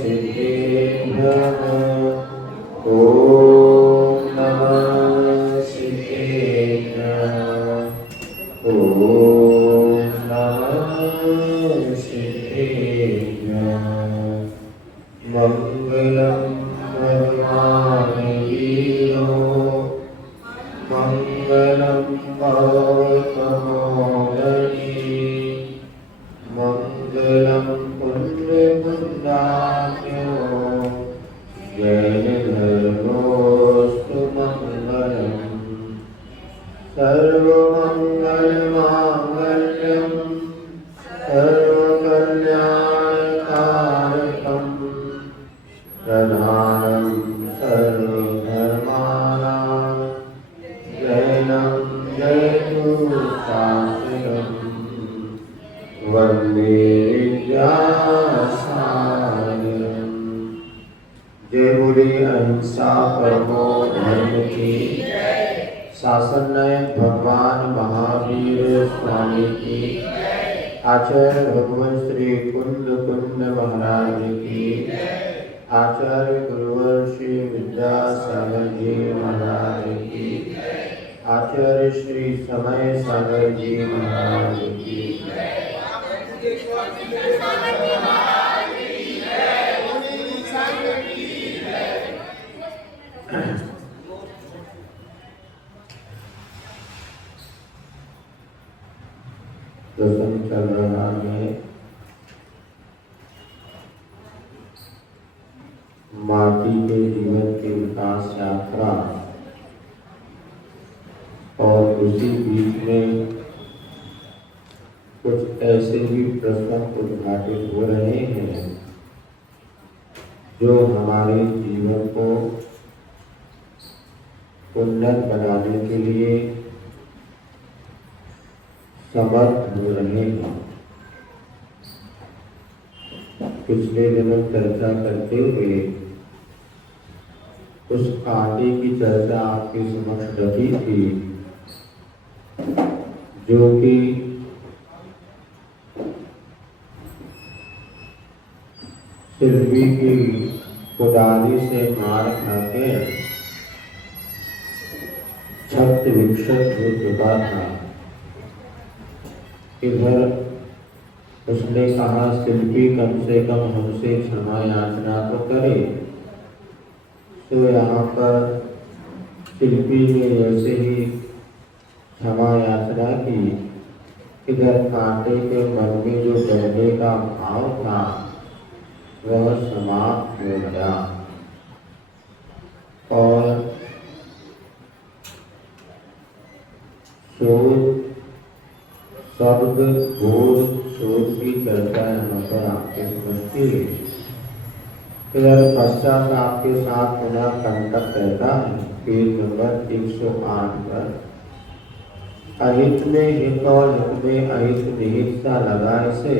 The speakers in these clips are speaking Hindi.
सिद्धेभ्यः ॐ नमः सिद्धेभ्यः ॐ नमः सिद्धेभ्यः मङ्गलं भगवान् वीरो मङ्गलं भवतमोदनी मङ्गलं पुण्यपुण्डाख्यो जैनधर्मोऽस्तु मङ्गलम् सर्वमङ्गलमाङ्गल्यं सर्वकल्याणकारकं प्रधानं सर्वधर्माणां जैनं जयतु वंदे विद्यासागरम्। जय बोले अहिंसा परमो धर्म की। शासन नायक भगवान महावीर स्वामी की। आचार्य भगवान श्री कुंद महाराज की। आचार्य गुरुवर श्री विद्यासागर जी महाराज की। आचार्य श्री समय सागर जी महाराज की। प्रसंग चल रहा है माटी के जीवन की विकास यात्रा और उसी बीच में कुछ ऐसे भी प्रश्न उद्घाटित हो रहे हैं जो हमारे जीवन को उन्नत बनाने के लिए समर्थ हो रहे हैं। पिछले दिनों चर्चा करते हुए उस कांटे की चर्चा आपके समक्ष रखी थी जो कि शिल्पी की कुदाली से मार खाके छत विक्षत हो चुका था। इधर उसने कहा शिल्पी कम से कम हमसे क्षमा याचना तो करे। तो यहाँ पर शिल्पी ने जैसे ही क्षमा याचना की, इधर कांटे के मन में जो डरने का भाव था वह समाप्त हो गया और शोध शब्द बोध शोध की चर्चा यहाँ पर आपके समझती है। इधर पश्चात आपके साथ पुनः कंटक कहता है पेज नंबर 108 पर अहित में हित और हित में अहित निहित सा लगा इसे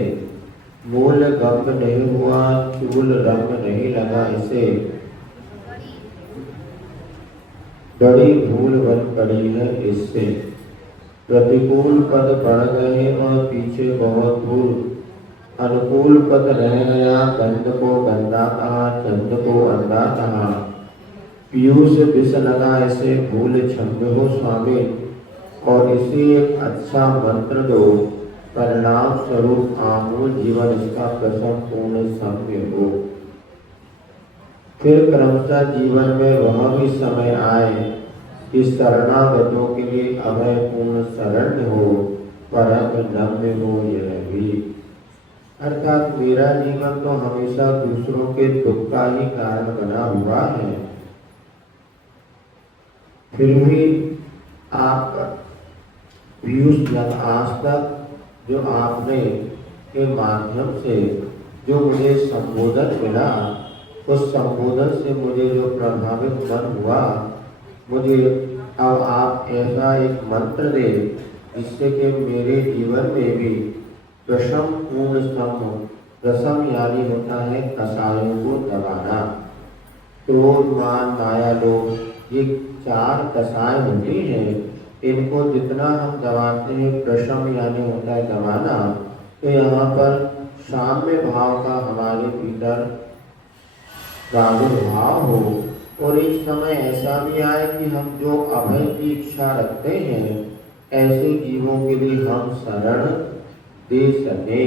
मूल गंभ नहीं हुआ चूल रंग नहीं लगा इसे बड़ी भूल बन पड़ी है इससे प्रतिकूल पद बढ़ गए और पीछे बहुत दूर अनुकूल पद रह गया गंध को गंदा कहा चंद को अंधा कहा पीयूष विष लगा इसे भूल छंद हो स्वामी और इसी एक अच्छा मंत्र दो परिणाम स्वरूप आमूल जीवन इसका प्रसन्न पूर्ण सम्य हो। फिर क्रमशः जीवन में वह भी समय आए कि शरणागतों के लिए अभय पूर्ण शरण हो परम नम्य हो यह भी। अर्थात मेरा जीवन तो हमेशा दूसरों के दुख का ही कारण बना हुआ है, फिर भी आप पीयूष जन आज तक जो आपने के माध्यम से जो मुझे संबोधन मिला उस संबोधन से मुझे जो प्रभावित मन हुआ मुझे अब आप ऐसा एक मंत्र दे जिससे कि मेरे जीवन में भी प्रशम पूर्ण सम रसम यानी होता है कसायों को दबाना। क्रोध मान माया लोभ ये 4 कसाय होती हैं इनको जितना हम दबाते हैं प्रशम यानी होता है दबाना, तो यहाँ पर साम्य भाव का हमारे भीतर प्रादुर्भाव हो और एक समय ऐसा भी आए कि हम जो अभय की इच्छा रखते हैं ऐसे जीवों के लिए हम शरण दे सके,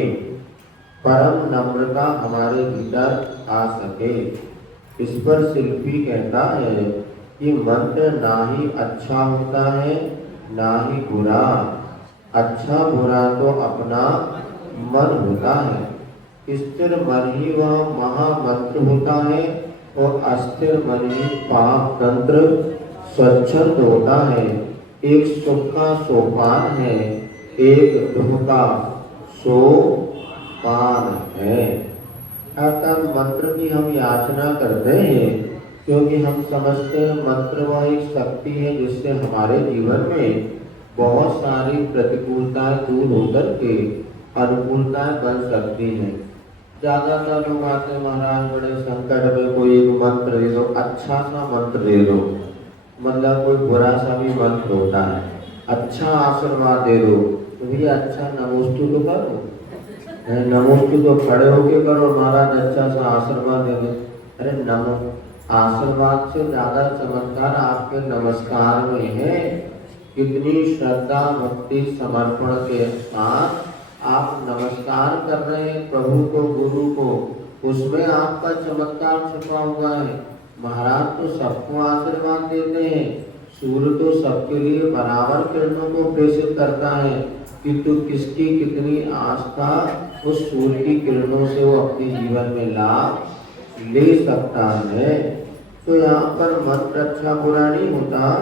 परम नम्रता हमारे भीतर आ सके। इस पर शिल्पी कहता है कि मंत्र ना ही अच्छा होता है ना ही बुरा, अच्छा बुरा तो अपना मन होता है। स्थिर मन ही वह महामंत्र होता है और अस्थिर मन ही पाप तंत्र स्वच्छंद होता है। एक सुख का सोपान है, एक दुख का सोपान है। अर्थात मंत्र की हम याचना करते हैं क्योंकि हम समझते हैं मंत्र वह एक शक्ति है जिससे हमारे जीवन में बहुत सारी प्रतिकूलताएं दूर होकर के अनुकूलताएं बन सकती हैं। ज्यादातर लोग आते हैं महाराज बड़े संकट में, कोई एक मंत्र दे दो, अच्छा सा मंत्र दे दो, मतलब कोई बुरा सा भी मंत्र होता है, अच्छा आशीर्वाद दे दो, तो भैया अच्छा नमोस्तु तो करो, नमोस्तु तो खड़े होके करो, महाराज अच्छा सा आशीर्वाद दे दो। अरे नमो आशीर्वाद से ज्यादा चमत्कार आपके नमस्कार में है। कितनी श्रद्धा भक्ति समर्पण के साथ आप नमस्कार कर रहे हैं प्रभु को, गुरु को, उसमें आपका चमत्कार छुपा हुआ है। महाराज तो सबको आशीर्वाद देते हैं, सूर्य तो सबके लिए बराबर किरणों को प्रेषित करता है, किंतु किसकी कितनी आस्था उस सूर्य की किरणों से वो अपने जीवन में लाभ ले सकता है। तो यहाँ पर मंत्र अच्छा बुरा नहीं होता,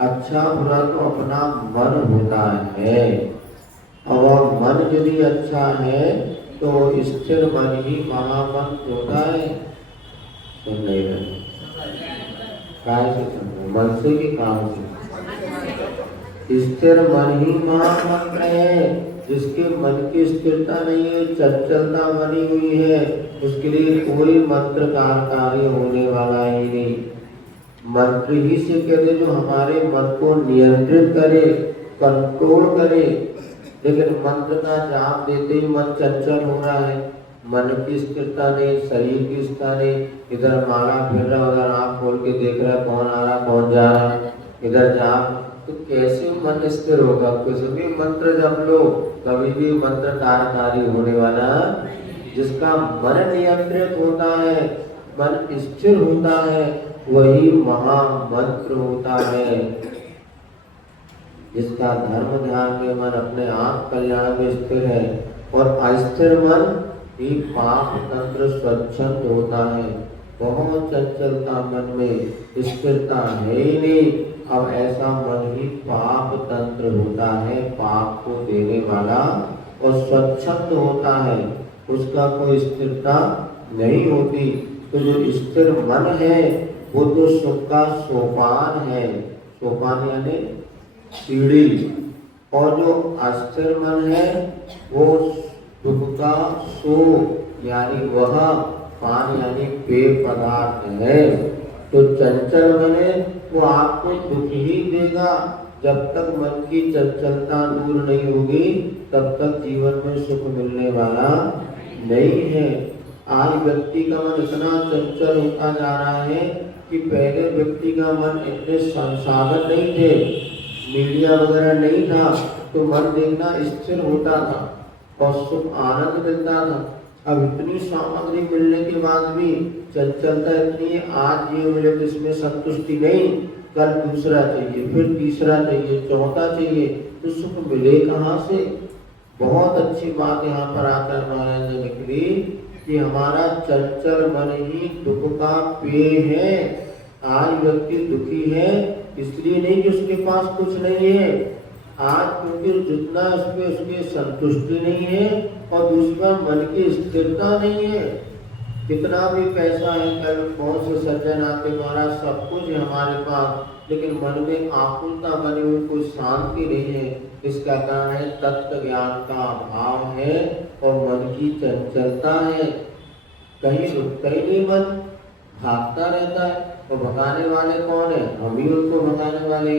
अच्छा बुरा तो अपना मन होता है। और मन यदि अच्छा है तो स्थिर मन ही महामंत्र होता है। सुन नहीं रहे काय से सुन रहे, मन से कि काम से? स्थिर मन ही महामंत्र है। जिसके मन की स्थिरता नहीं है, चंचलता बनी हुई है, उसके लिए कोई मंत्र कार्य होने वाला ही नहीं। मंत्र ही से कहते जो हमारे मन को नियंत्रित करे, कंट्रोल करे। लेकिन मंत्र का जाप देते ही मन चंचल हो रहा है, मन की स्थिरता नहीं, शरीर की स्थिरता नहीं, इधर माला फिर रहा, उधर आँख खोल के देख रहा है कौन आ रहा कौन जा रहा, इधर जाप, तो कैसे मन स्थिर होगा? कुछ भी मंत्र जप लो, कभी भी मंत्र कार्यकारी होने वाला। जिसका मन नियंत्रित होता है, मन स्थिर होता है, वही महामंत्र होता है। जिसका धर्म ध्यान में मन अपने आप कल्याण में स्थिर है और अस्थिर मन ही पाप तंत्र स्वच्छंद होता है। बहुत चंचलता मन में, स्थिरता है ही नहीं। अब ऐसा मन ही पाप तंत्र होता है, पाप को देने वाला, और स्वच्छंद होता है, उसका कोई स्थिरता नहीं होती। तो जो स्थिर मन है वो तो सुख का सोपान है, सोपान यानी सीढ़ी, और जो अस्थिर मन है वो दुख का सो यानी वह पान यानी पेय पदार्थ है। तो चंचल मन है वो आपको दुख ही देगा। जब तक मन की चंचलता दूर नहीं होगी तब तक जीवन में सुख मिलने वाला नहीं है। आज व्यक्ति का मन इतना चंचल होता जा रहा है कि पहले व्यक्ति का मन इतने संसाधन नहीं थे, मीडिया वगैरह नहीं था, तो मन देखना स्थिर होता था और सुख आनंद मिलता था। अब इतनी सामग्री मिलने के बाद भी चंचलता इतनी है, आज ये मिले तो इसमें संतुष्टि नहीं, कल दूसरा चाहिए, फिर तीसरा चाहिए, चौथा चाहिए, तो सुख मिले कहाँ से? बहुत अच्छी बात यहाँ पर आकर महाराज ने निकली कि हमारा चंचल मन ही दुख का पेय है। आज व्यक्ति दुखी है इसलिए नहीं कि उसके पास कुछ नहीं है, आज क्योंकि जितना उसमें उसकी संतुष्टि नहीं है और दूसरा मन की स्थिरता नहीं है। कितना भी पैसा है, कल बहुत से सज्जन आते महाराज सब कुछ है हमारे पास, लेकिन मन में आकुलता बनी हुई, कोई शांति नहीं है। इसका कारण है तत्व ज्ञान का अभाव है और मन की चंचलता है। कहीं रुकता ही नहीं, मन भागता रहता है। और भगाने वाले कौन है? हम ही उनको भगाने वाले।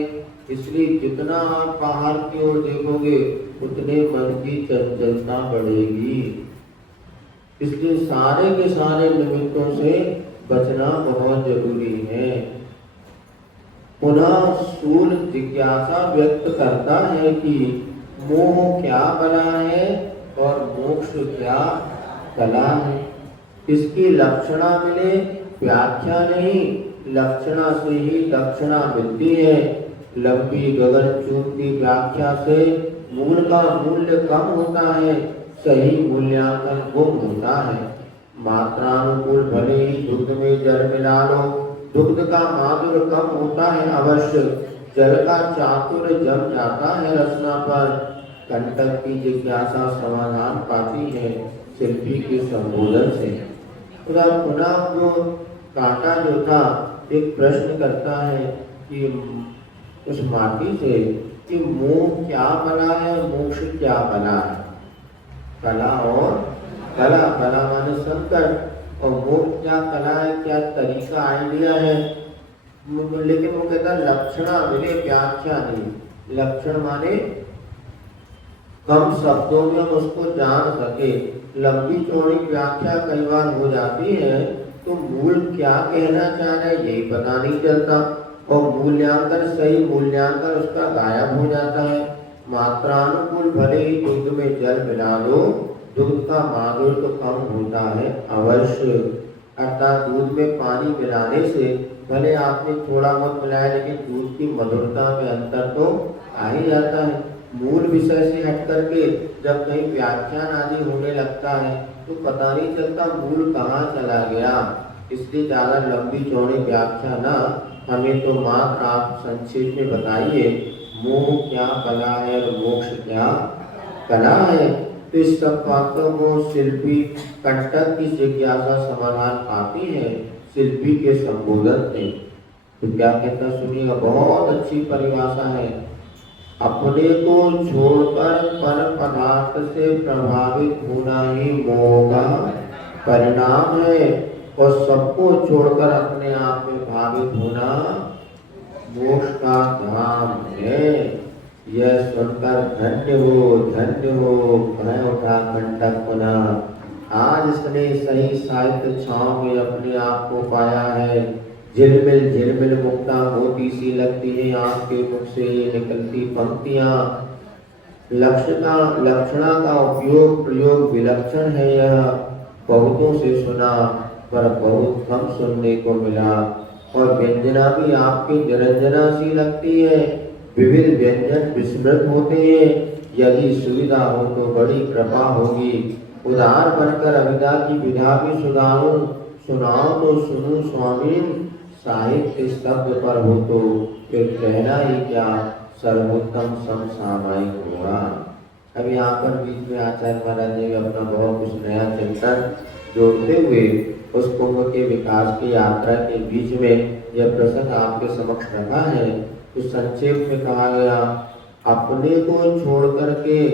इसलिए जितना आप बाहर की ओर देखोगे उतने मन की चंचलता बढ़ेगी। इसलिए सारे के सारे निमित्तों से बचना बहुत जरूरी है। पुनः सूर्य जिज्ञासा व्यक्त करता है कि मोह क्या बला है और मोक्ष क्या कला है। इसकी लक्षणा मिले व्याख्या नहीं, लक्षणा से ही लक्षणा मिलती है। लंबी गगन चूमती व्याख्या से मूल का मूल्य कम होता है, सही मूल्यांकन गुम होता है। मात्रानुकूल भले ही दुग्ध में जल मिला लो, दुग्ध का माधुर्य कम होता है अवश्य, जल का चातुर्य जम जाता है रचना पर। कंटक की जिज्ञासा समाधान पाती है शिल्पी के संबोधन से। पुनः जो कांटा जो था एक प्रश्न करता है कि उस माटी से कि मोह क्या बना है, मोक्ष क्या बना है। कला और कला, कला माने संकट, और मोक्ष क्या कला है, क्या तरीका आइडिया है। लेकिन वो कहता है लक्षणा मिले व्याख्या नहीं। लक्षण माने कम शब्दों में हम उसको जान सके। लंबी चौड़ी व्याख्या कई बार हो जाती है तो मूल क्या कहना चाह रहे यही पता नहीं चलता, और मूल्यांकन सही मूल्यांकन उसका गायब हो जाता है। मात्रानुकूल भले ही दुग्ध में जल मिला लो, दुग्ध का माधुर्य तो कम होता है अवश्य। अर्थात दूध में पानी मिलाने से भले आपने थोड़ा बहुत मिलाया, लेकिन दूध की मधुरता में अंतर तो आ ही जाता है। मूल विषय से हट करके जब कहीं व्याख्यान आदि होने लगता है तो पता नहीं चलता मूल कहाँ चला गया। इसलिए ज्यादा लंबी चौड़ी व्याख्या ना, हमें तो मात्र आप संक्षेप में बताइए मोह क्या कला है और मोक्ष क्या कला है। तो इस सब बातों को शिल्पी कंटक की जिज्ञासा समाधान पाती है शिल्पी के संबोधन से। तो क्या कहता सुनिएगा, बहुत अच्छी परिभाषा है। अपने को छोड़कर पर पदार्थ से प्रभावित होना ही मोह का परिणाम है, और सबको छोड़कर अपने आप में भावित होना मोक्ष का धाम है। यह सुनकर धन्य हो कह उठा कंटक पुना। आज इसने सही साहित्य छांव में अपने आप को पाया है। झिलमिल झिलमिल मुक्ता मोती सी लगती है आपके मुख से निकलती पंक्तियां। लक्षणा का उपयोग प्रयोग विलक्षण है, यह बहुतों से सुना पर बहुत कम सुनने को मिला। और व्यंजना भी आपकी निरंजना सी लगती है, विविध व्यंजन विस्मृत होते हैं। यदि सुविधा हो तो बड़ी कृपा होगी, उदार बनकर अविदा की विधा भी सुनाओ तो सुनूं स्वामी। साहित्य शब्द पर हो तो फिर कहना ही क्या, सर्वोत्तम समसामयिक होगा। अब यहाँ पर बीच में आचार्य महाराज ने अपना बहुत कुछ नया चिंतन जोड़ते हुए उस कुंभ के विकास की यात्रा के बीच में यह प्रसंग आपके समक्ष रखा है। तो संक्षेप में कहा गया, अपने को छोड़ करके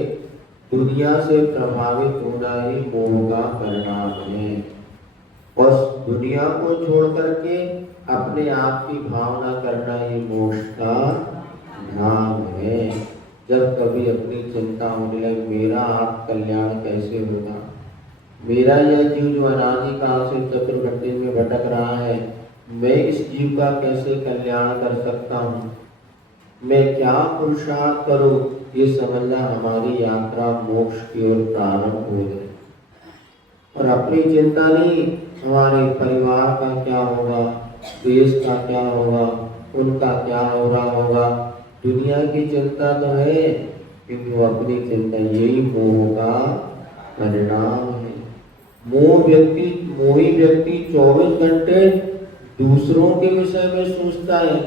दुनिया से प्रभावित होना ही मोह का परिणाम है। बस दुनिया को छोड़ करके अपने आप की भावना करना ही मोक्ष का धाम है। जब कभी अपनी चिंता होने लगे मेरा आप कल्याण कैसे होगा, मेरा यह जीव जो अनादि काल से चतुर्गति में भटक रहा है, मैं इस जीव का कैसे कल्याण कर सकता हूँ, मैं क्या पुरुषार्थ करूँ, ये समझना हमारी यात्रा मोक्ष की ओर प्रारंभ हो गई। और अपनी चिंता नहीं, हमारे परिवार का क्या होगा, देश का क्या होगा, उनका क्या हो रहा होगा। दुनिया की चिंता तो है किंतु अपनी चिंता यही मोह का परिणाम है। मोही व्यक्ति 24 घंटे दूसरों के विषय में सोचता है,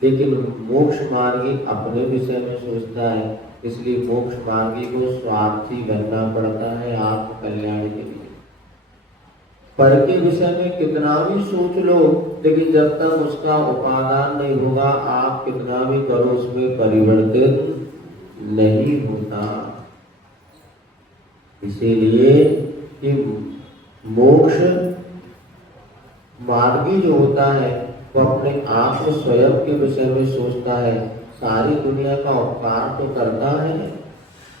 लेकिन मोक्ष मार्गी अपने विषय में सोचता है। इसलिए मोक्ष मार्गी को स्वार्थी बनना पड़ता है आत्म कल्याण के लिए। पर के विषय में कितना भी सोच लो, लेकिन जब तक उसका उपादान नहीं होगा, आप कितना भी करो उसमें परिवर्तित नहीं होता। इसीलिए कि मोक्ष मार्गी जो होता है वो अपने आत्म स्वयं के विषय में सोचता है। सारी दुनिया का उपकार तो करता है,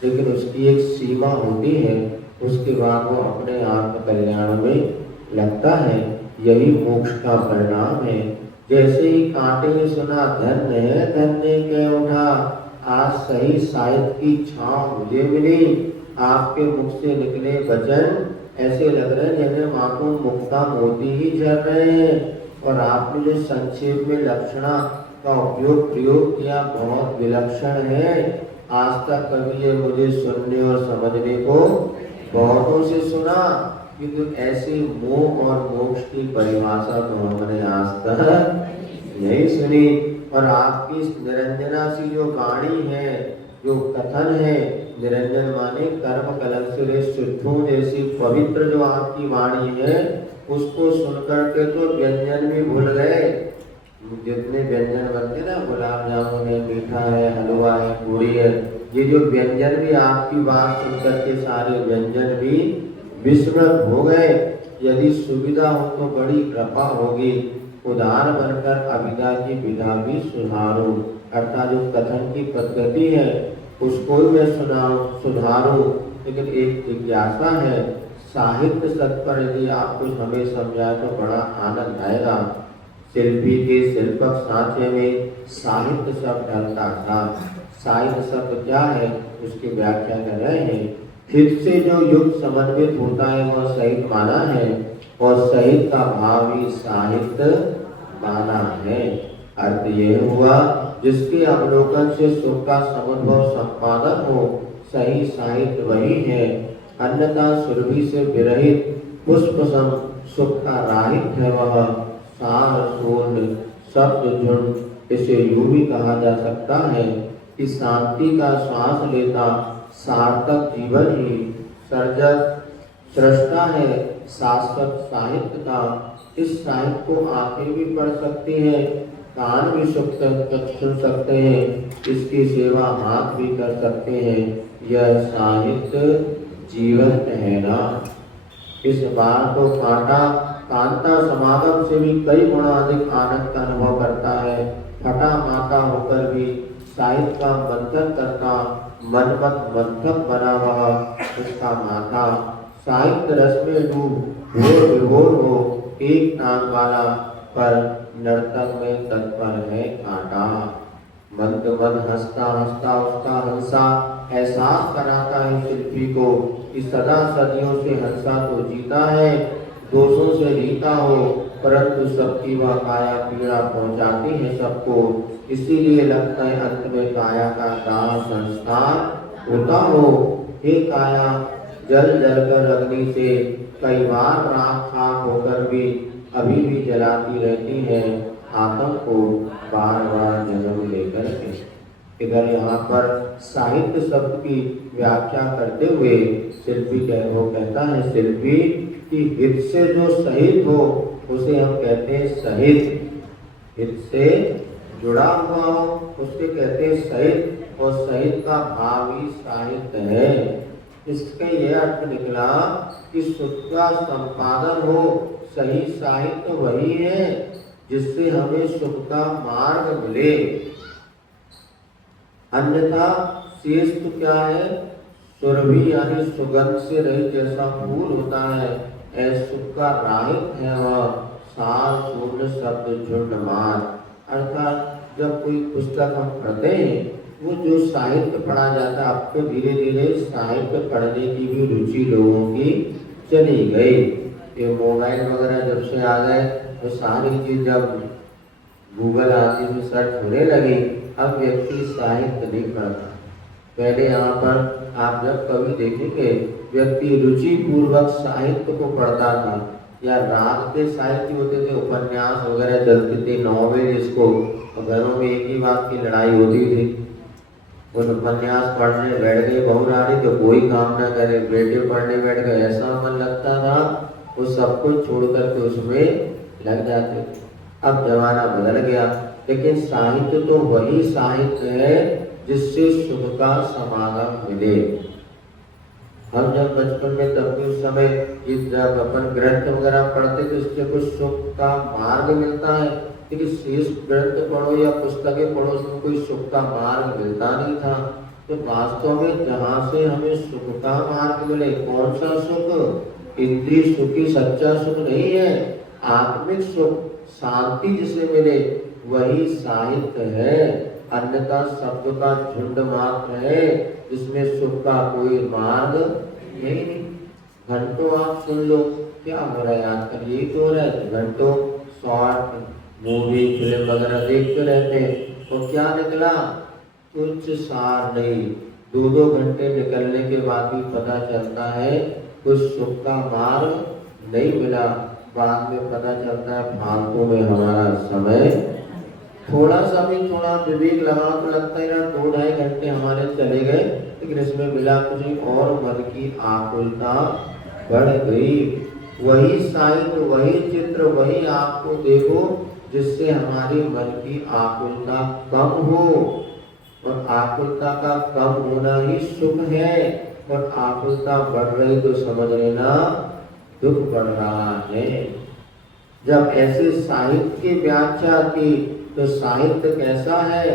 लेकिन उसकी एक सीमा होती है। उसके बाद वो अपने आत्म कल्याण में लगता है। यही मोक्ष का परिणाम है। जैसे ही कांटे ने सुना धन्य है धन्य कह उठा, आज सही साहित्य की छांव मुझे मिली। आपके मुख से निकले वचन ऐसे लग रहे हैं जैसे मानो मुक्ता मोती ही झर रहे हैं। और आपने जो संक्षेप में लक्षणा का प्रयोग किया बहुत विलक्षण है। आज तक कभी ये मुझे सुनने और समझने को बहुतों से सुना, किंतु ऐसे मोह और मोक्ष की परिभाषा तो हमने आज तक नहीं सुनी। और आपकी निरंजना सी जो वाणी है, जो कथन है, निरंजन माने कर्म कलंक से शुद्धों जैसी पवित्र जो आपकी वाणी है, उसको सुनकर के तो व्यंजन भी भूल गए। जितने व्यंजन बनते ना, गुलाब जामुन है, मीठा है, हलवा है, पूरी है, ये जो व्यंजन भी आपकी बात सुनकर के सारे व्यंजन भी विस्मृत हो गए। यदि सुविधा हो तो बड़ी कृपा होगी, उदार बनकर अविदा की विधा भी सुधारो। अर्थात जो कथन की पद्धति है उसको भी मैं सुधारूं। लेकिन एक जिज्ञासा है, साहित्य सत पर यदि आप कुछ हमें समझाए तो बड़ा आनंद आएगा। शिल्पी के शिल्पक सांचे में साहित्य शब्द ढलता था। साहित्य शब्द क्या है उसकी व्याख्या कर रहे हैं। हित से जो युक्त समन्वित होता है वह सहित माना है, और सहित का भाव ही साहित्य माना है। अर्थ यह हुआ जिसके अवलोकन से सुख का समुद्भव संपादन हो, सही साहित्य वही है। अन्यथा सुरभि से विरहित पुष्प सम सुख का राहित है वह। सार पूर्ण शब्द झुंड इसे यूं भी कहा जा सकता है कि शांति का श्वास लेता सार्थक जीवन ही सर्जक सृष्टा है शाश्वत साहित्य का। इस साहित्य को आंखें भी पढ़ सकती हैं, कान भी सुन सकते हैं, इसकी सेवा हाथ भी कर सकते हैं। यह साहित्य जीवंत है ना। इस बात को कांता समागम से भी कई गुना अधिक आनंद का अनुभव करता है। फटा माता होकर भी साहित्य का मंथन करता, मनमत मंथक बना हुआ उसका माथा। साहित्य रस में डूब भोर विभोर हो, एक नाम वाला पर नर्तक में तत्पर है कांटा। मंद मन हंसता हंसता उसका हंसा एहसास कराता है शिल्पी को कि सदा सदियों से हंसा तो जीता है, दोषों से रीता हो, परंतु सबकी वह काया पीड़ा पहुंचाती है सबको। इसीलिए लगता है अंत में काया का दाह संस्कार होता हो। हे काया, जल जलकर अग्नि से कई बार राख खाक होकर भी अभी भी जलाती रहती है आत्म को बार बार जन्म लेकर के। इधर यहाँ पर साहित्य शब्द की व्याख्या करते हुए शिल्पी कहता है, शिल्पी कि हित से जो सहित हो उसे हम कहते हैं सहित। हित से जुड़ा हुआ हो उसके कहते हैं सहित, और सहित का भाव ही साहित्य है। इसका यह अर्थ निकला कि सुख का संपादन हो, सही साहित्य वही है जिससे हमें सुख का मार्ग मिले। अन्यथा शेष तो क्या है, सुरभि यानी सुगंध से रहित जैसा फूल होता है, ऐसा सुख का राहित है वह। सार पूर्ण शब्द झुंड मार। अर्थात जब कोई पुस्तक हम पढ़ते हैं, वो जो साहित्य पढ़ा जाता है, आपको धीरे धीरे साहित्य पढ़ने की भी रुचि लोगों की चली गई। ये मोबाइल वगैरह जब से आ गए तो सारी चीज जब गूगल आदि में सर्च होने लगी, अब व्यक्ति साहित्य नहीं पढ़ता। पहले यहाँ पर आप जब कभी देखेंगे व्यक्ति रुचि पूर्वक साहित्य को पढ़ता था, या रात के साहित्य होते थे, उपन्यास वगैरह चलते थे, नॉवेल जिसको, और घरों में एक ही बात की लड़ाई होती थी। उन उपन्यास पढ़ने बैठ गए बहू रानी तो कोई काम ना करे, बेटे पढ़ने बैठ गए ऐसा मन लगता था, वो सब कुछ छोड़ करके उसमें लग जाते थे। अब जमाना बदल गया, लेकिन साहित्य तो वही साहित्य है जिससे सुख का समागम मिले। हम जब बचपन में तब भी उस समय जब अपन ग्रंथ वगैरह पढ़ते थे उससे कुछ सुख का मार्ग मिलता है, लेकिन शेष ग्रंथ पढ़ो या पुस्तकें पढ़ो उसमें कोई सुख का मार्ग मिलता नहीं था। तो वास्तव में जहाँ से हमें सुख का मार्ग मिले, कौन सा सुख? इंद्रिय सुख ही सच्चा सुख नहीं है। आत्मिक सुख, शांति जिसे मिले वही साहित्य है। अन्यथा शब्द का झुंड मात्र है जिसमें सुख का कोई मार्ग नहीं। घंटों आप सुन लो क्या हो रहा है आजकल, यही तो हो रहा है। घंटों शॉर्ट मूवी फिल्म वगैरह देखते रहते हैं और क्या निकला? कुछ सार नहीं। 2-2 घंटे निकलने के बाद भी पता चलता है कुछ सुख का मार्ग नहीं मिला। बाद में पता चलता है फालतू में हमारा समय, थोड़ा सा भी थोड़ा विवेक लगाओ तो लगता है यार 2-2.5 घंटे हमारे चले गए, लेकिन इसमें मिला कुछ नहीं और मन की आकुलता बढ़ गई। वही साहित्य, वही चित्र, वही आपको देखो जिससे हमारी मन की आकुलता कम हो। और आकुलता का कम होना ही सुख है। और आकुलता बढ़ रही तो समझ लेना दुख बढ़ रहा है। जब ऐसे साहित्य की व्याख्या की तो साहित्य कैसा है?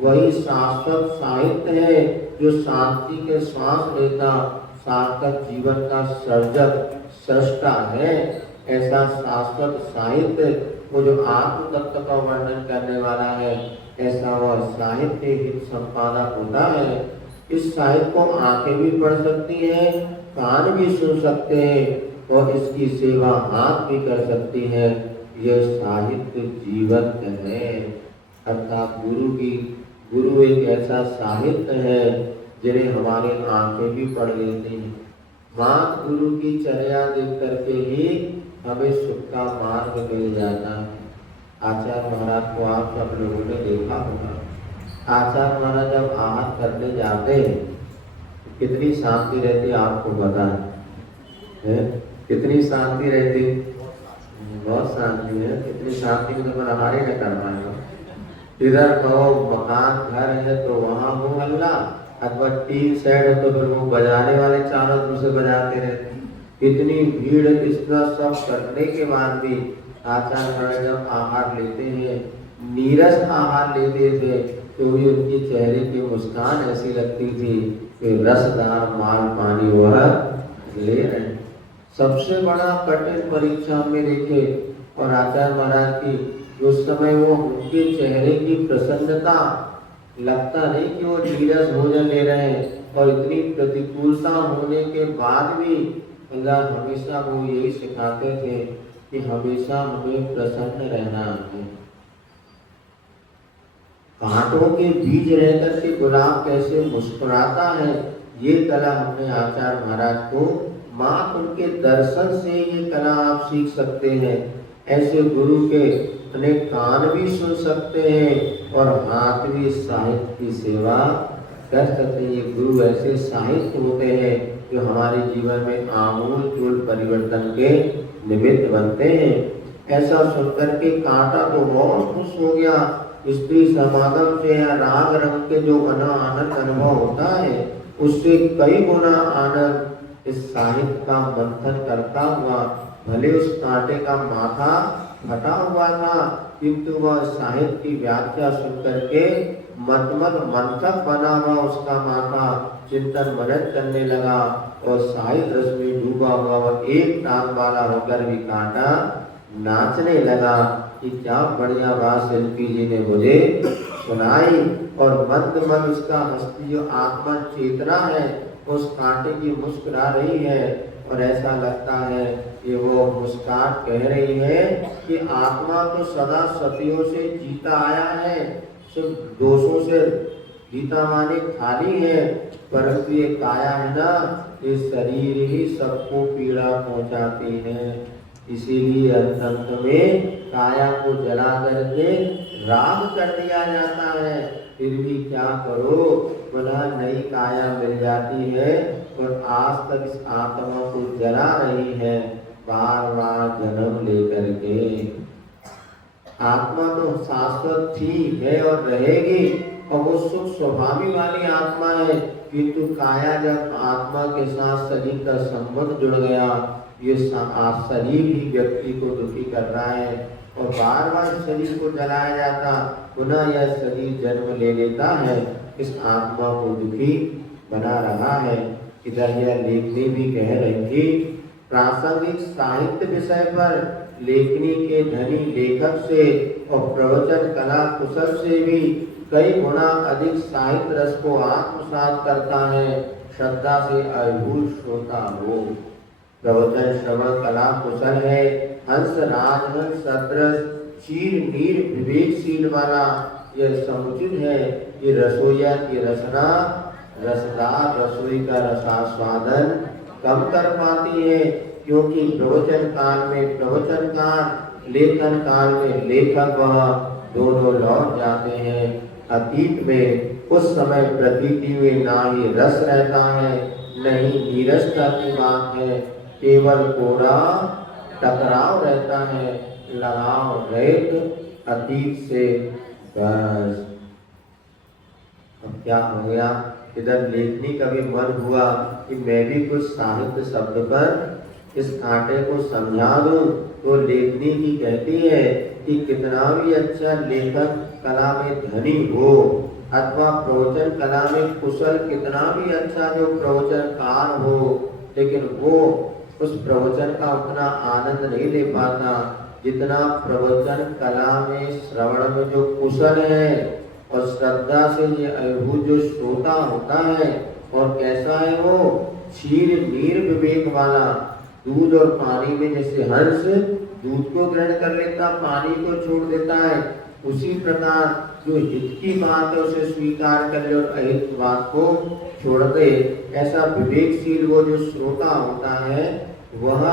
वही शाश्वत साहित्य है जो शांति के श्वास लेता सार्थक जीवन का सर्जक सृष्टा है। ऐसा शाश्वत साहित्य वो जो आत्म तत्व का वर्णन करने वाला है, ऐसा वह साहित्य हित संपादक होता है। इस साहित्य को आंखें भी पढ़ सकती हैं, कान भी सुन सकते हैं और इसकी सेवा हाथ भी कर सकती है। यह साहित्य जीवंत है। अर्थात गुरु एक ऐसा साहित्य है जिन्हें हमारी आंखें भी पढ़ लेती हैं। मात गुरु की चर्या देख करके ही हमें सुख का मार्ग मिल जाता है। आचार्य महाराज को आप सब लोगों ने देखा होगा। आचार्य महाराज जब आहार करने जाते हैं कितनी शांति रहती आपको पता है? कितनी शांति रहती? बहुत शांति है। कितनी शांति में तो आहार ही न कर पाएगा। इधर कहो मकान घर है तो वहाँ हो हल्ला, अथवा टीन सेट है तो फिर वो बजाने वाले चारों तरफ से बजाते रहते। इतनी भीड़, इतना सब करने के बाद भी आचार्य जब आहार लेते हैं, नीरस आहार लेते थे, तो भी उनकी चेहरे की मुस्कान ऐसी लगती थी कि रसदार माल पानी वह ले रहे। सबसे बड़ा कठिन परीक्षा में देखे और आचार्य महाराज की उस समय वो उनके चेहरे की प्रसन्नता, लगता नहीं कि वो नीरस भोजन ले रहे हैं। और इतनी प्रतिकूलता होने के बाद भी अल्लाह हमेशा वो यही सिखाते थे कि हमेशा हमें प्रसन्न रहना है। कांटों के बीच रहकर के गुलाब कैसे मुस्कुराता है, ये कला हमने आचार्य महाराज को मात्र उनके दर्शन से ये कला आप सीख सकते हैं। ऐसे गुरु के अनेक कान भी सुन सकते हैं और हाथ भी साहित्य की सेवा कर सकते हैं। ये गुरु ऐसे साहित्य होते हैं जो हमारे जीवन में आमूल परिवर्तन के निमित्त बनते हैं। ऐसा सुनकर के कांटा तो बहुत खुश हो गया। स्त्री समागम से या राग रंग के जो आनंद अनुभव होता है उससे कई गुना आनंद इस साहित्य का मंथन करता हुआ, भले उस कांटे का माथा फटा हुआ था किंतु वह साहित्य की व्याख्या सुन करके मंथक बना हुआ उसका माथा चिंतन मनन करने लगा और साहित्य रस में डूबा हुआ वह एक टांग वाला होकर भी कांटा नाचने लगा कि क्या बढ़िया बात शिल्पी जी ने मुझे सुनाई। और मंद मंद उसका हस्ती जो आत्मा चेतना है उस कांटे की मुस्कुरा रही है और ऐसा लगता है कि वो मुस्कान कह रही है कि आत्मा तो सदा सतियों से जीता आया है, सिर्फ दोषों से जीता माने खाली है, परंतु ये काया है ना, ये शरीर ही सबको पीड़ा पहुंचाती है। इसीलिए अंत में काया को जला करके राग कर दिया जाता है। फिर भी क्या करो, पुनः नई काया मिल जाती है और आज तक इस आत्मा को जला रही है बार बार जन्म लेकर के। आत्मा तो शाश्वत थी है और रहेगी और वो सुख स्वभावी वाली आत्मा है, किंतु काया जब आत्मा के साथ शरीर का संबंध जुड़ गया, ये शरीर ही व्यक्ति को दुखी कर रहा है और बार बार शरीर को जलाया जाता, पुनः यह शरीर जन्म ले लेता है इस आत्मा को दुखी बना रहा है। इधर यह लेखनी भी कह रही थी, प्रासंगिक साहित्य विषय पर लेखनी के धनी लेखक से और प्रवचन कला कुशल से भी कई गुना अधिक साहित्य रस को आत्मसात करता है श्रद्धा से अभिभूत श्रोता हो। प्रवचन श्रवण कला कुशल है, हंस राजहंस सदृश चीर नीर विवेकशील वाला यह समुचित है। ये रसोईया की रचना रसदार रसोई का रसास्वादन कम कर पाती है, क्योंकि प्रवचन काल में प्रवचनकार, लेखन काल में लेखक वह दोनों लौट जाते हैं। अतीत में उस समय प्रतीति में ना ही रस रहता है, न ही नीरसता की बात है, केवल कोरा टकराव रहता है, लगाव रहित अतीत से बस। अब क्या हो गया, इधर लेखनी का भी मन हुआ कि मैं भी कुछ साहित्य शब्द पर इस कांटे को समझा दूं। तो लेखनी की कहती है कि कितना भी अच्छा लेखक कला में धनी हो अथवा प्रवचन कला में कुशल कितना भी अच्छा जो प्रवचनकार हो, लेकिन वो उस प्रवचन का उतना आनंद नहीं ले पाता जितना प्रवचन कला में श्रवण में जो कुशल है और श्रद्धा से ये अभिभूत जो श्रोता होता है। और कैसा है वो, क्षीर नीर विवेक वाला, दूध और पानी में जैसे हंस दूध को ग्रहण कर लेता, पानी को छोड़ देता है, उसी प्रकार जो हित की बात है उसे स्वीकार कर ले और अहित बात को छोड़ दे। ऐसा विवेकशील वो जो श्रोता होता है वह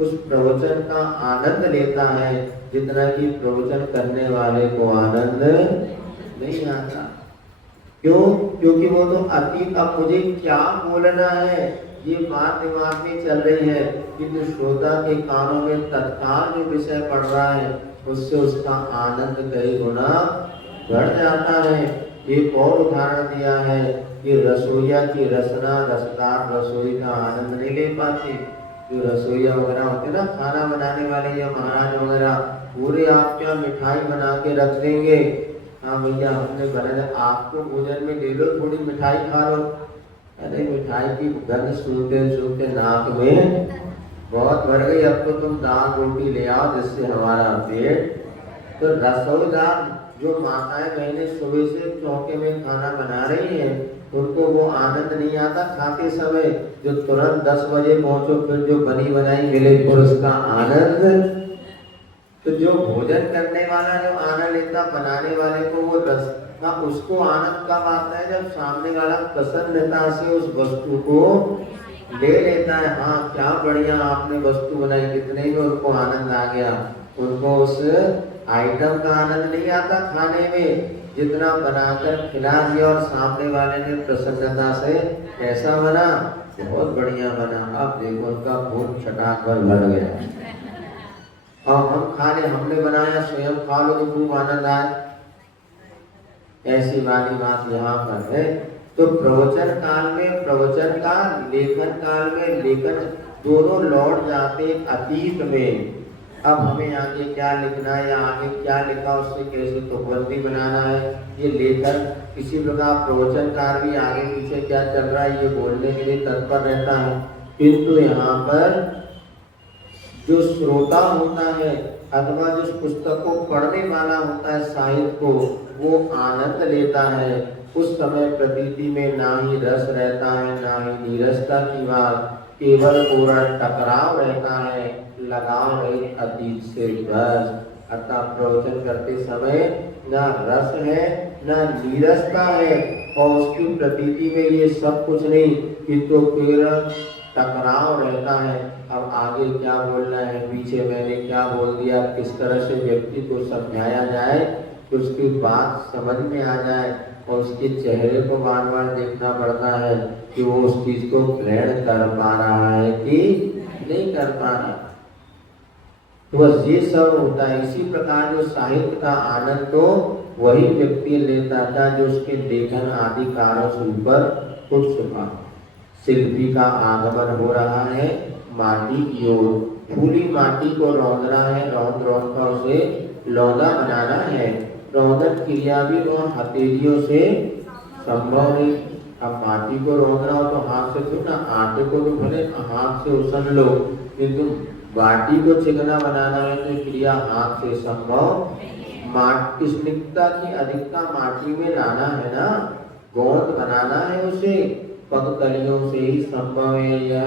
उस प्रवचन का आनंद लेता है जितना कि प्रवचन करने वाले को आनंद नहीं आता। क्यों? क्योंकि वो तो अतीत, अब मुझे क्या बोलना है ये बात दिमाग में चल रही है, किंतु श्रोता के कानों में तत्काल जो विषय पड़ रहा है उससे उसका आनंद कई गुना बढ़ जाता है। एक और उदाहरण दिया है कि रसोईया की रसना रसदार रसोई का आनंद नहीं ले पाती। जो रसोईया वगैरह होते ना, खाना बनाने वाले या महाराज वगैरह, पूरे आप क्या मिठाई बना के रख देंगे, हाँ भैया हमने बनाया, आपको भोजन में ले लो, थोड़ी मिठाई खा लो। अरे मिठाई की गंध सूंघते सूंघते नाक में बहुत भर गई, अब तो तुम दाल रोटी ले आओ जिससे हमारा पेट। तो रसोईदार जो माताएं बहनें सुबह से चौके में खाना बना रही हैं, उनको वो आनंद नहीं आता खाते समय। जो तुरंत 10 बजे पहुंचो फिर जो बनी बनाई मिले फिर उसका आनंद। तो जो भोजन करने वाला जो आनंद लेता बनाने वाले को वो रस, हाँ उसको आनंद कब आता है जब सामने वाला प्रसन्नता से उस वस्तु को ले लेता है। हाँ क्या बढ़िया आपने वस्तु बनाई, कितने में उनको आनंद आ गया। उनको उस आइटम का आनंद नहीं आता खाने में जितना बनाकर खिला दिया और सामने वाले ने प्रसन्नता से कैसा बना, बहुत बढ़िया बना, अब देखो उनका भूख छटाक भर भर गया। और हम खा ले, हमने बनाया स्वयं खा लो तो खूब आनंद आए। ऐसी वाली बात यहाँ पर है। तो प्रवचन काल में प्रवचन का, लेखन काल में लेखन, दोनों लौट जाते अतीत में। अब हमें आगे क्या लिखना है या आगे क्या लिखा उससे कैसे तुकबंदी बनाना है, ये लेखन इसी प्रकार प्रवचनकार भी आगे पीछे क्या चल रहा है ये बोलने के लिए तत्पर रहता है। किंतु यहाँ पर जो श्रोता होता है अथवा जिस पुस्तक को पढ़ने वाला होता है साहित्य को, वो आनंद लेता है। उस समय प्रतीति में ना ही रस रहता है ना ही नीरसता की बात, केवल पूरा टकराव रहता है, लगाव रही अतीत से बस। अर्थात प्रवचन करते समय ना रस है ना नीरसता है और उसकी प्रतीति में ये सब कुछ नहीं, किंतु केवल टकराव रहता है। अब आगे क्या बोलना है, पीछे मैंने क्या बोल दिया, किस तरह से व्यक्ति को समझाया जाए कि उसकी बात समझ में आ जाए। और उसके चेहरे को बार बार देखना पड़ता है कि वो उस चीज को ग्रहण कर पा रहा है कि नहीं कर पा रहा। तो बस ये सब होता है। इसी प्रकार जो साहित्य का आनंद तो वही व्यक्ति लेता था जो उसके लेखन आदि कार्यों से ऊपर उठ चुका। शिल्पी का आगमन हो रहा है माटी की ओर, फूली माटी को रौंद रहा है, रौंद रौंद कर उसे लौंदा बनाना है। रौंदन क्रिया भी वह हथेलियों से संभव नहीं। अब माटी को रोकना हो तो हाथ से थोड़ा ना, आटे को तो भले हाथ से उसन लो, किंतु बाटी को चिकना बनाना है तो क्रिया हाथ से संभव। माटी स्निग्धता की अधिकता माटी में लाना है ना, गोंद बनाना है उसे, पगतलियों से ही संभव है यह।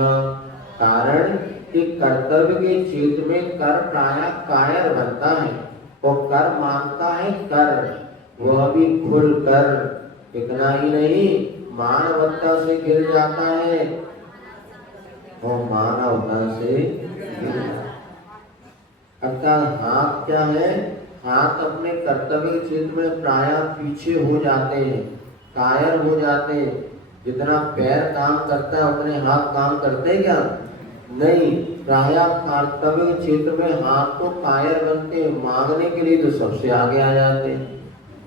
कारण कि कर्तव्य के क्षेत्र में कर प्रायः कायर बनता है और कर मांगता है कर, वह भी खुल कर। इतना ही नहीं, मानवता से गिर जाता है और मानवता से गिर जाता है। अर्थात हाथ क्या है, हाथ अपने कर्तव्य क्षेत्र में प्रायः पीछे हो जाते हैं, कायर हो जाते हैं। जितना पैर काम करता है उतने हाथ काम करते हैं क्या? नहीं, प्रायः कर्तव्य क्षेत्र में हाथ तो कायर बनते हैं, मांगने के लिए तो सबसे आगे आ जाते हैं।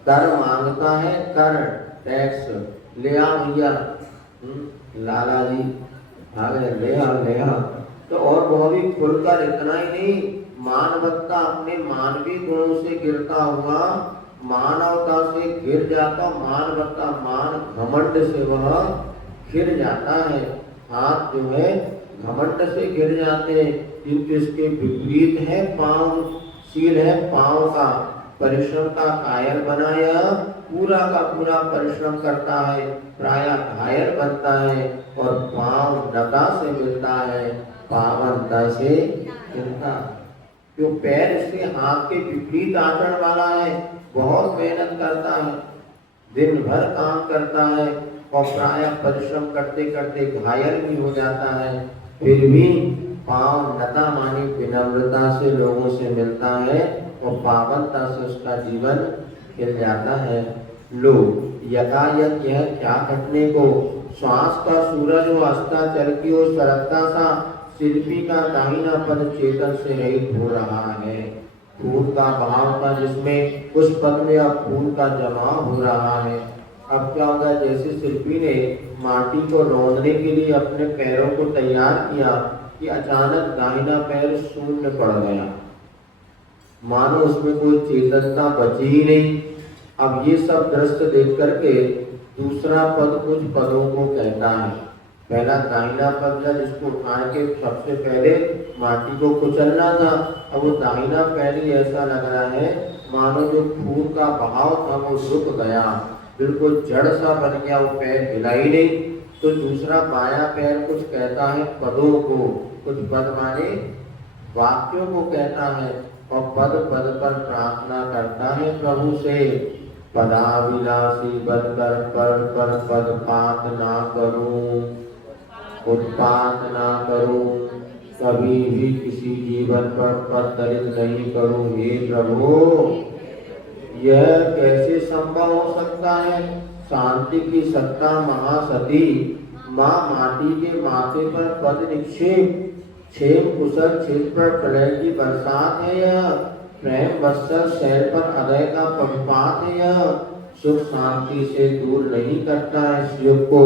कर मांगता है, कर टैक्स ले आ भैया, लाला जी आ गए, ले आ। तो और वह भी खुलकर। इतना ही नहीं, मानवता अपने मानवीय गुणों से गिरता हुआ मानवता से गिर जाता, मानवता मान घमंड से वह गिर जाता है। हाथ जो है घमंड से गिर जाते हैं, किंतु इसके विपरीत है पांव, शील है पांव का, परिश्रम का कायर बनाया, पूरा का पूरा परिश्रम करता है, प्रायः घायल बनता है और पांव नता से मिलता है, पावनता से मिलता है। जो पैर इसके हाथ के विपरीत आचरण वाला है, बहुत मेहनत करता है, दिन भर काम करता है और प्रायः परिश्रम करते करते घायल भी हो जाता है, फिर भी पांव नता मानी विनम्रता से लोगों से मिलता है और पावनता से उसका जीवन खिल जाता है। लो यथायथ यह क्या घटने को, श्वास का सूरज हो, अस्ताचल की ओर सरकता सा शिल्पी का दाहिना पद चेतन से रहित हो रहा है। फूल का बहाव था जिसमें उस पद में अब फूल का जमाव हो रहा है। अब क्या होगा, जैसे शिल्पी ने माटी को रौंदने के लिए अपने पैरों को तैयार किया कि अचानक दाहिना पैर शून्य पड़ गया, मानो उसमें कोई चेतनता बची ही नहीं। अब ये सब दृश्य देख करके दूसरा पद कुछ पदों को कहता है। पहला दाहिना पद था जिसको उठा के सबसे पहले माटी को कुचलना था, अब वो दाहिना पैर ही ऐसा लग रहा है मानो जो खून का बहाव था वो रुक गया, बिल्कुल जड़ सा बन गया, वो पैर हिला ही नहीं। तो दूसरा बायां पैर कुछ कहता है पदों को, कुछ पद माने वाक्यों को कहता है और पद पद पर प्रार्थना करता है प्रभु से। पदाविलासी बनकर पर पद पात ना करूं, उत्पात ना करूं, कभी भी किसी जीवन पर पद दलित नहीं करूं। हे प्रभु, यह कैसे संभव हो सकता है? शांति की सत्ता महासती माँ माटी के माथे पर पद निक्षेप, क्षेम कुशल क्षेत्र पर प्रलय की बरसात है यह, प्रेम वत्सल शैल पर अदय का पक्षपात है यह, सुख शांति से दूर नहीं करता है इस युग को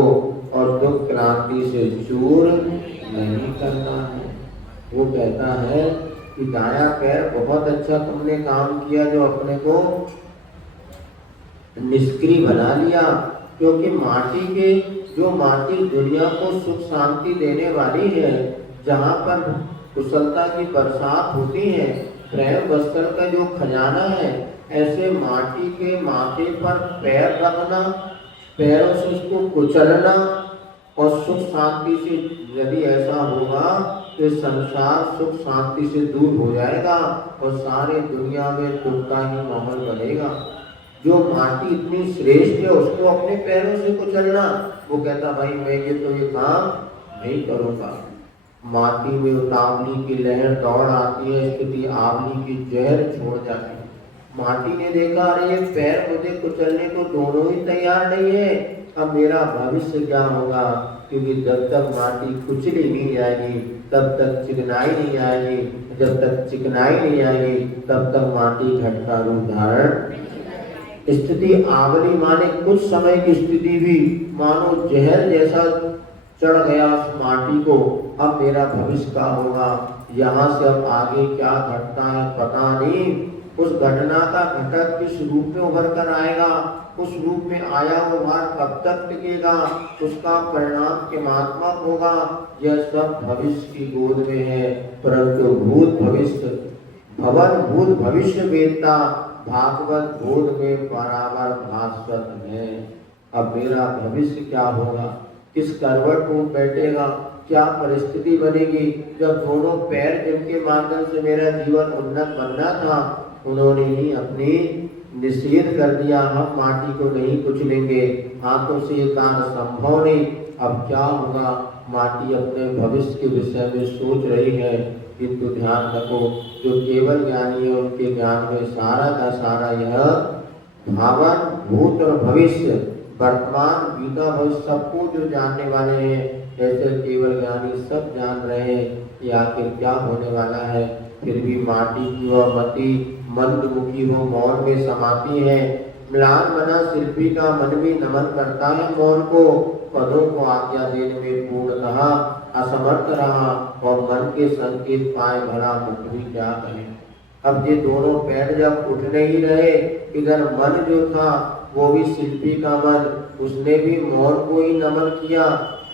और दुख क्रांति से चूर नहीं करता है। वो कहता है कि दाया पैर बहुत अच्छा तुमने काम किया जो अपने को निष्क्रिय बना लिया, क्योंकि माटी दुनिया को सुख शांति देने वाली है, जहाँ पर कुशलता की बरसात होती है, प्रेम वस्त्र का जो खजाना है, ऐसे माटी के माथे पर पैर रखना, पैरों से उसको कुचलना और सुख शांति से यदि ऐसा होगा तो संसार सुख शांति से दूर हो जाएगा और सारे दुनिया में दुख का ही माहौल बनेगा। जो माटी इतनी श्रेष्ठ है उसको अपने पैरों से कुचलना, वो कहता भाई मैं ये काम नहीं करूँगा। माटी में उतावली की लहर दौड़ आती है, स्थिति आवली की जहर छोड़ जाती है। माटी ने देखा अरे ये पैर मुझे कुचलने को दोनों ही तैयार नहीं है, अब मेरा भविष्य क्या होगा? क्योंकि जब तक माटी कुचली नहीं जाएगी तब तक चिकनाई नहीं आएगी, जब तक चिकनाई नहीं आएगी तब तक माटी घट का रूप धारण। स्थिति आवली माने कुछ समय की स्थिति भी मानो जहर जैसा चढ़ गया उस माटी को, अब मेरा भविष्य क्या होगा, यहाँ से अब आगे क्या घटता है पता नहीं। उस घटना का घटक किस रूप में उभर कर आएगा, उस रूप में आया हुआ भार कब तक टिकेगा, उसका परिणाम किमात्मक होगा, यह सब भविष्य की गोद में है। परंतु भूत भविष्य भवन भूत भविष्य वेदता भागवत बोध में बराबर भास्वत है। अब मेरा भविष्य क्या होगा, किस करवट को बैठेगा, क्या परिस्थिति बनेगी। जब दोनों पैर जिनके माध्यम से मेरा जीवन उन्नत बनना था, उन्होंने ही अपनी निषेध कर दिया, हम माटी को नहीं कुचलेंगे, हाथों से ये कार्य संभव नहीं। अब क्या होगा, माटी अपने भविष्य के विषय में सोच रही है, किंतु ध्यान रखो जो केवल ज्ञानी है उनके ज्ञान में सारा का सारा यह भावन भूत और भविष्य वर्तमान बीता भविष्य सबको जो जानने वाले हैं, ऐसे केवल ज्ञानी सब जान रहे हैं कि आखिर क्या होने वाला है। फिर भी माटी की वह मति मंदमुखी हो मौन में समाती है। म्लान बना शिल्पी का मन भी नमन करता है मौन को, पदों को आज्ञा देने में पूर्णतः असमर्थ रहा और मन के संकेत पाए भला मुख भी क्या कहे। अब ये दोनों पैर जब उठ नहीं रहे, इधर मन जो था वो भी शिल्पी का मन, उसने भी मौन को ही नमन किया,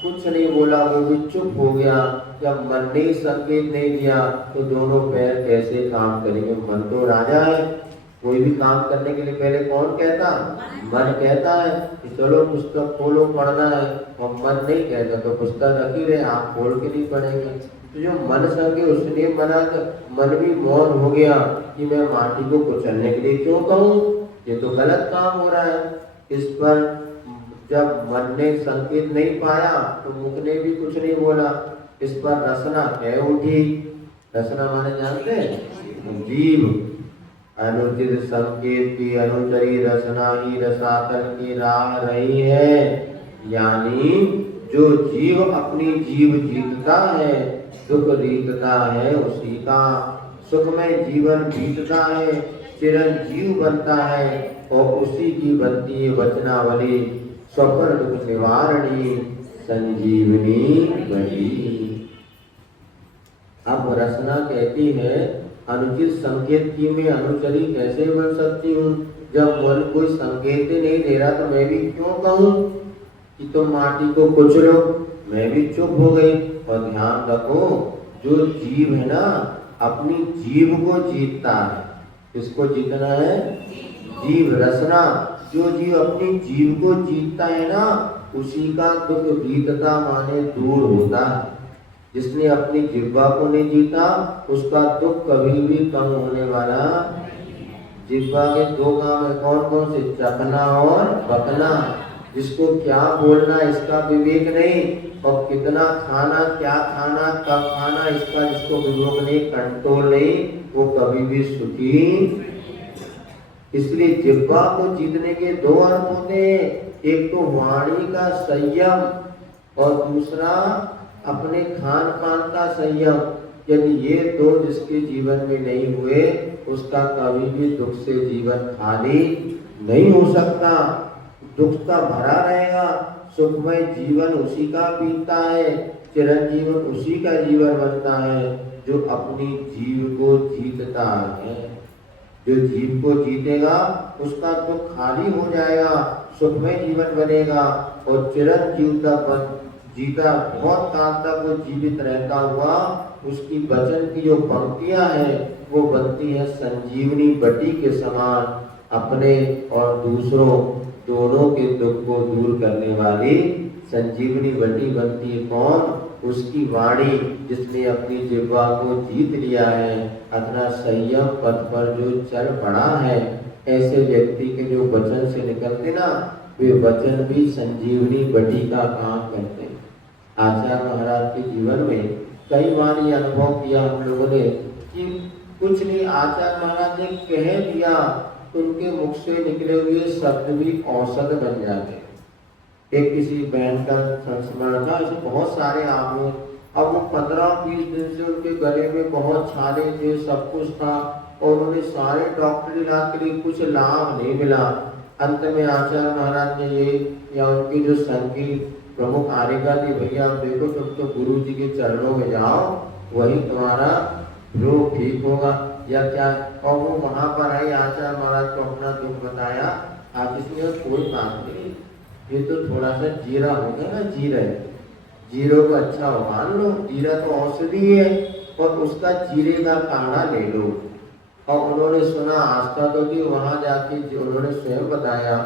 कुछ नहीं बोला, वो भी चुप हो गया। जब मन ने संकेत नहीं दिया तो दोनों पैर कैसे काम करेंगे। मन तो राजा है, कोई भी काम करने के लिए पहले कौन कहता, मन कहता है कि चलो पुस्तक खोलो पढ़ना है, और मन नहीं कहता तो पुस्तक रखी रहे, आप खोल के नहीं पढ़ेंगे। तो जो मन संगे उसने मना, मन भी मौन हो गया कि मैं माटी को कुचलने के लिए क्यों कहूँ, ये तो गलत काम हो रहा है। इस पर जब मन ने संकेत नहीं पाया तो मुख ने भी कुछ नहीं बोला। इस पर रसना कह उठी, रसना माने जानते हैं, जीव अनुचित संकेत की अनुचरी रसना ही रसातल की राह रही है। यानी जो जीव अपनी जीव जीतता है, दुख रीतता है उसी का, सुखमय जीवन बीतता है, चिरंजीव बनता है, और उसी की बनती है वचनावली स्वपर दुख निवारणी संजीवनी बड़ी। अब रसना कहती है अनुचित संकेत की मैं अनुचरी कैसे बन सकती हूँ, जब मन कोई संकेत ही नहीं दे रहा तो मैं भी क्यों कहूँ कि तुम माटी को कुचलो। मैं भी चुप हो गई। और ध्यान रखो जो जीव है ना अपनी जीव को जीतता है। किसको जीतना है, जीव रसना। जो जीव अपनी जीव को जीतता है ना उसी का दुख बीतता माने दूर होता है। जिसने अपनी जिह्वा को नहीं जीता उसका दुख कभी भी कम होने वाला। जिह्वा के दो काम है, कौन कौन से, चखना और बकना। जिसको क्या बोलना इसका विवेक नहीं, और कितना खाना क्या खाना कब खाना इसका जिसको विवेक नहीं, कंट्रोल नहीं, वो कभी भी सुखी। इसलिए जिह्वा को जीतने के दो अर्थ होते हैं, एक तो वाणी का संयम और दूसरा अपने खान पान का संयम। यदि ये दो जिसके जीवन में नहीं हुए उसका कभी भी दुख से जीवन खाली नहीं हो सकता। दुख का भरा रहेगा, सुखमय जीवन उसी का बीतता है, चिरंजीवन उसी का जीवन बनता है जो अपनी जीव को जीतता है। जो जीव को जीतेगा उसका दुख खाली हो जाएगा, सुखमय जीवन बनेगा, और चिरंजीव जीता बहुत काल तक वो जीवित रहता हुआ उसकी वचन की जो पंक्तियां हैं वो बनती है संजीवनी बटी के समान, अपने और दूसरों दोनों के दुख को दूर करने वाली संजीवनी बटी बनती है। कौन, उसकी वाणी जिसने अपनी जिह्वा को जीत लिया है, अपना संयम पथ पर जो चल पड़ा है। ऐसे व्यक्ति के जो वचन से निकलते ना वे वचन भी संजीवनी बटी का काम करते हैं। आचार्य महाराज के जीवन में कई बार ये अनुभव किया हम लोगों ने कि कुछ नहीं आचार्य महाराज ने कह दिया तो उनके मुख से निकले हुए शब्द भी औषध बन जाते। एक किसी बहन का संस्मरण था, ऐसे बहुत सारे आदमी, अब वो 15-20 दिन से उनके गले में बहुत छाले थे, सब कुछ था, और उन्होंने सारे डॉक्टरी इलाज के लिए कुछ लाभ नहीं मिला। अंत में आचार्य महाराज ने ये या उनके जो संगीत प्रमुख आरेगा थी, भैया आप देखो तुम तो गुरु जी के चरणों में जाओ, वही तुम्हारा रोग ठीक होगा। या क्या, और वो वहां पर आई आचार्य महाराज को अपना दुख बताया। आज इसमें कोई बात नहीं, ये तो थोड़ा सा जीरा हो गया ना, जीरा जीरो को अच्छा उबाल लो, जीरा तो औषधि है, और उसका जीरे का काढ़ा ले लो। और उन्होंने सुना आस्था तो कि वहां जाके जो उन्होंने स्वयं बताया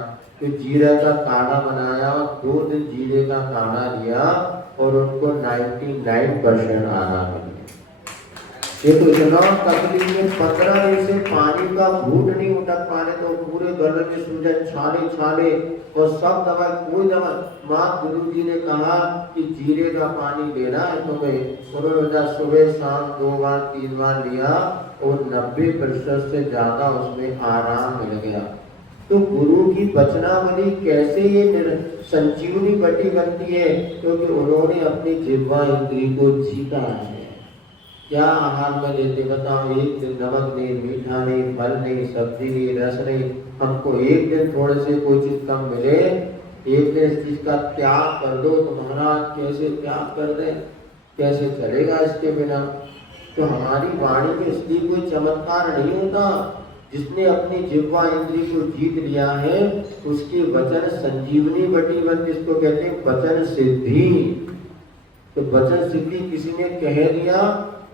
कि जीरा का काढ़ा बनाया और 2 दिन जीरे का काढ़ा लिया और उनको 99% आराम मिला। ये तो इतना तकलीफ में 15 दिन से पानी का घूंट नहीं उठक पा रहे, तो पूरे गले में सूजन, छाले छाले और सब दवा, कोई दवा। माँ गुरु जी ने कहा कि जीरे का पानी लेना है तुम्हें। उन्होंने सुबह शाम 2 बार 3 बार लिया और 90% से ज्यादा उसमें आराम मिल गया। तो गुरु की वचनावली कैसे ये संजीवनी बटी बनती है, क्योंकि उन्होंने अपनी जिह्वा इंद्री को जीता है। क्या आहार में लेते बताओ, एक दिन नमक नहीं, मीठा नहीं, फल नहीं, सब्जी नहीं, रस नहीं। हमको एक दिन थोड़े से कोई चीज कम मिले, एक दिन इस चीज का त्याग कर दो तो महाराज कैसे त्याग कर दे, कैसे चलेगा इसके बिना। तो हमारी वाणी में इसलिए कोई चमत्कार नहीं होता। जिसने अपनी जिह्वा इंद्री को जीत लिया है उसकी वचन संजीवनी बटी बनती, इसको कहते हैं वचन सिद्धि। तो वचन सिद्धि किसी ने कह दिया,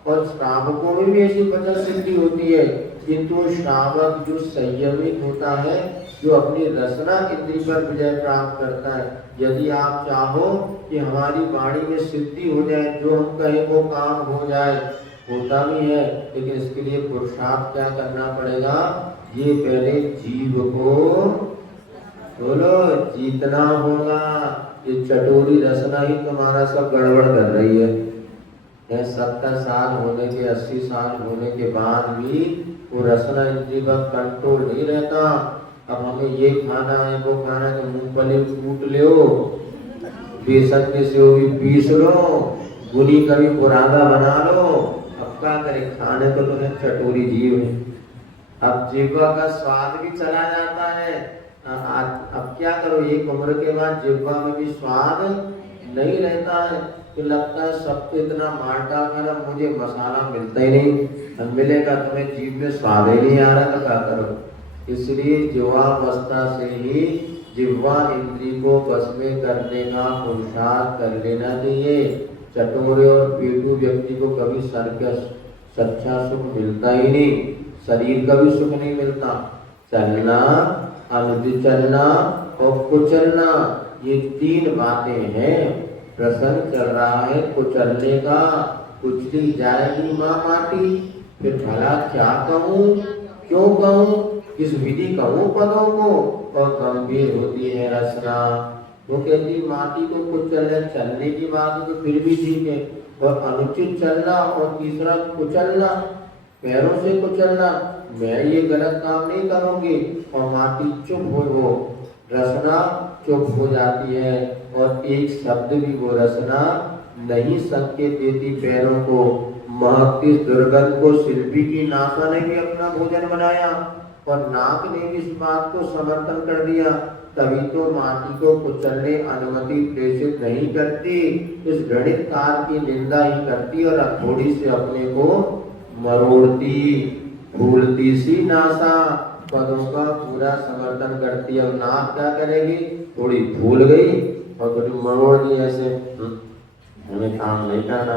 और श्रावकों में भी ऐसी वचन सिद्धि होती है, किंतु श्रावक जो संयमित होता है, जो अपनी रसना इंद्री पर विजय प्राप्त करता है। यदि आप चाहो कि हमारी वाणी में सिद्धि हो जाए, जो हम कहें वो काम हो जाए, होता भी है, लेकिन इसके लिए पुरुषार्थ क्या करना पड़ेगा, ये पहले जीव को बोलो जीतना होगा। ये चटोरी रसना ही तुम्हारा सब गड़बड़ कर रही है। 70 साल होने के, 80 साल होने के बाद भी वो रसना इंद्री पर कंट्रोल नहीं रहता। अब हमें ये खाना है, वो खाना है, तो मूंगफली कूट लो, बेसन के सेव भी पीस लो, गुनी का भी बुरादा बना लो। अब क्या करें, खाने को तो है, चटोरी जीव है। अब जिह्वा का स्वाद भी चला जाता है। अब क्या करो, एक उम्र के बाद जिह्वा में भी स्वाद नहीं रहता है, तो लगता है सबको इतना मार्टा करा, मुझे मसाला मिलता ही नहीं, मिलेगा तुम्हें जीभ में स्वाद ही नहीं आ रहा, तो क्या करो। इसलिए युवावस्था से ही जिह्वा इंद्री को बस में करने का पुरुषार्थ कर लेना चाहिए। चटोरे और पेटू व्यक्ति को कभी सर का सच्चा सुख मिलता ही नहीं, शरीर का भी सुख नहीं मिलता। चलना, अनुचित चलना और कुचलना, ये 3 बातें हैं। प्रसंग चल रहा है कुचलने का, कुचली जाएगी माँ माटी, फिर भला क्या कहूँ, क्यों कहूँ, किस विधि कहूँ पदों को, और गंभीर होती है रचना। वो कहती माटी को कुचलना, चलने की बात तो फिर भी ठीक है, और अनुचित चलना, और तीसरा कुचलना, पैरों से कुचलना, मैं ये गलत काम नहीं करूँगी, और माटी चुप हो, रचना चुप हो जाती है, और एक शब्द भी वो रचना नहीं संकेत देती पैरों को। महकती दुर्गंध को शिल्पी की नासा ने भी अपना भोजन बनाया, और नाक ने भी इस बात को समर्थन कर दिया, तभी तो माटी को कुचलने अनुमति प्रेषित नहीं करती, इस घृणित कार की निंदा ही करती, और थोड़ी से अपने को मरोड़ती, फूलती सी नासा पदों का पूरा समर्थन करती है। अब नाक क्या करेगी, थोड़ी भूल गई और थोड़ी मरोड़ दी, ऐसे हमें काम नहीं करना,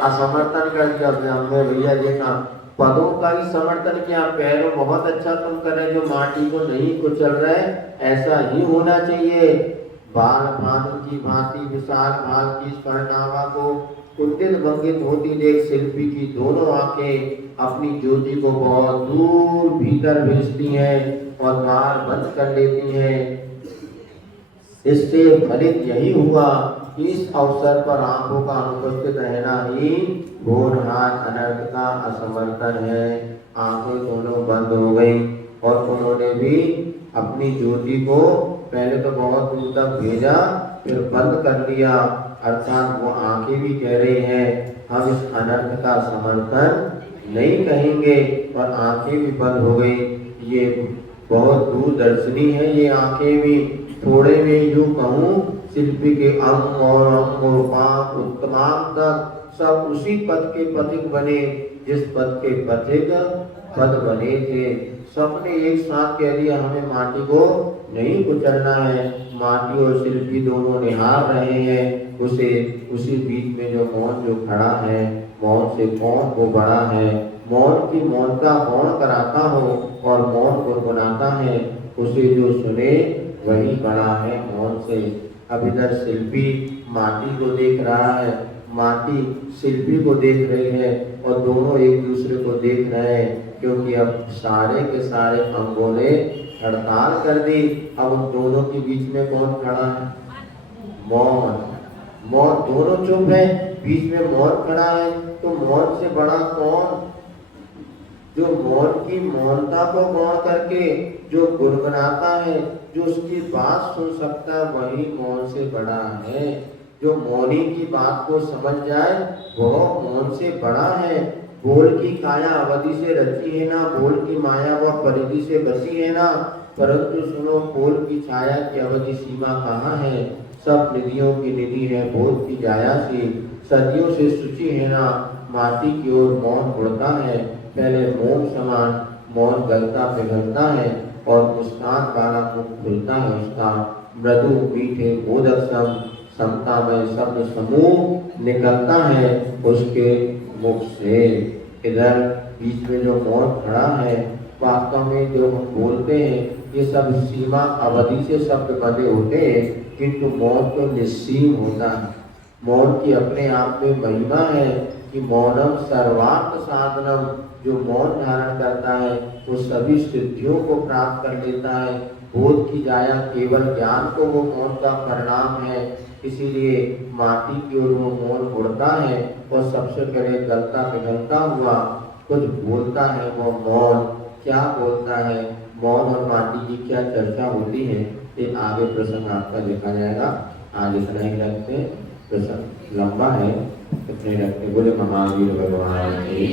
असमर्थन कर दिया अपने हमने, भैया ये काम। पदों का ही समर्थन किया, पैरों बहुत अच्छा तुम कर रहे, जो माटी को नहीं कुचल रहे, ऐसा ही होना चाहिए। बाल भानु की भांति विशाल भाल की स्वर्णावा को कुंदित भंगित होती देख शिल्पी की दोनों आंखें अपनी ज्योति को बहुत दूर भीतर भेजती हैं और द्वार बंद कर लेती हैं। इससे फलित यही हुआ कि इस अवसर पर आंखों का अनुपस्थित रहना ही घोरहार अनर्थ का असमर्थन है। आंखें दोनों बंद हो गई और उन्होंने भी अपनी ज्योति को पहले तो बहुत दूर तक भेजा, फिर बंद कर लिया, अर्थात वो आंखें भी कह रही हैं हम इस अनर्थ का समर्थन नहीं कहेंगे, और आंखें भी बंद हो गई। ये बहुत दूरदर्शनी है ये आंखें भी। थोड़े में यूं कहूँ शिल्पी के अंग और पाप उत्तमांग तक सब उसी पद के पथिक बने जिस पद के पथिक पद बने थे, सबने एक साथ कह दिया हमें माटी को नहीं कुचलना है। माटी और शिल्पी दोनों निहार रहे हैं उसे। उसी बीच में जो मौन जो खड़ा है, मौन से कौन वो बड़ा है, मौन की मौनता कौन कराता हो और मौन गुनगुनाता है, उसे जो सुने वही बड़ा है मौन से। अब इधर शिल्पी माटी को देख रहा है, माटी शिल्पी को देख रही है और दोनों एक दूसरे को देख रहे हैं, क्योंकि अब सारे के सारे अंगों ने हड़ताल कर दी। अब उन दोनों के बीच में कौन खड़ा है? मौन। मौन, दोनों चुप है, बीच में मौन खड़ा है, तो मौन से बड़ा कौन? जो मौन की मौनता को गौण करके जो गुनगुनाता है, जो उसकी बात सुन सकता है, वही मौन से बड़ा है। जो मौनी की बात को समझ जाए वह मौन से बड़ा है। बोल की काया अवधि से रची है ना, बोल की माया वह परिधि से बची है ना, परंतु सुनो बोल की छाया की अवधि सीमा कहाँ है। सब निधियों की निधि है बोल की जाया सी, सदियों से सूची है ना, माटी की ओर मौन उड़ता है। पहले मोम समान मौन गलता पिघलता है और मुस्कान वाला मुख खुलता है उसका। मृदु मीठे मोदक सम समता में शब्द समूह निकलता है उसके मुख से। इधर बीच में जो मौन खड़ा है, वास्तव में जो हम बोलते हैं ये सब सीमा अवधि से शब्द बने होते हैं, किंतु मौन तो निस्सीम होता है। मौन की अपने आप में महिमा है कि मौनम सर्वार्थ साधनम, जो मौन धारण करता है वो सभी सिद्धियों को प्राप्त कर लेता है। बोध की जाया केवल ज्ञान को वो मौन का परिणाम है, इसीलिए माटी की ओर वो मौन उड़ता है और सबसे पहले गलता पिघलता हुआ कुछ बोलता है वो मौन। क्या बोलता है? मौन और माटी की क्या चर्चा होती है, ये आगे प्रसंग आपका देखा जाएगा। आज इतना ही रखते हैं, प्रसंग लंबा है, इतने रखते। बोले महावीर भगवान की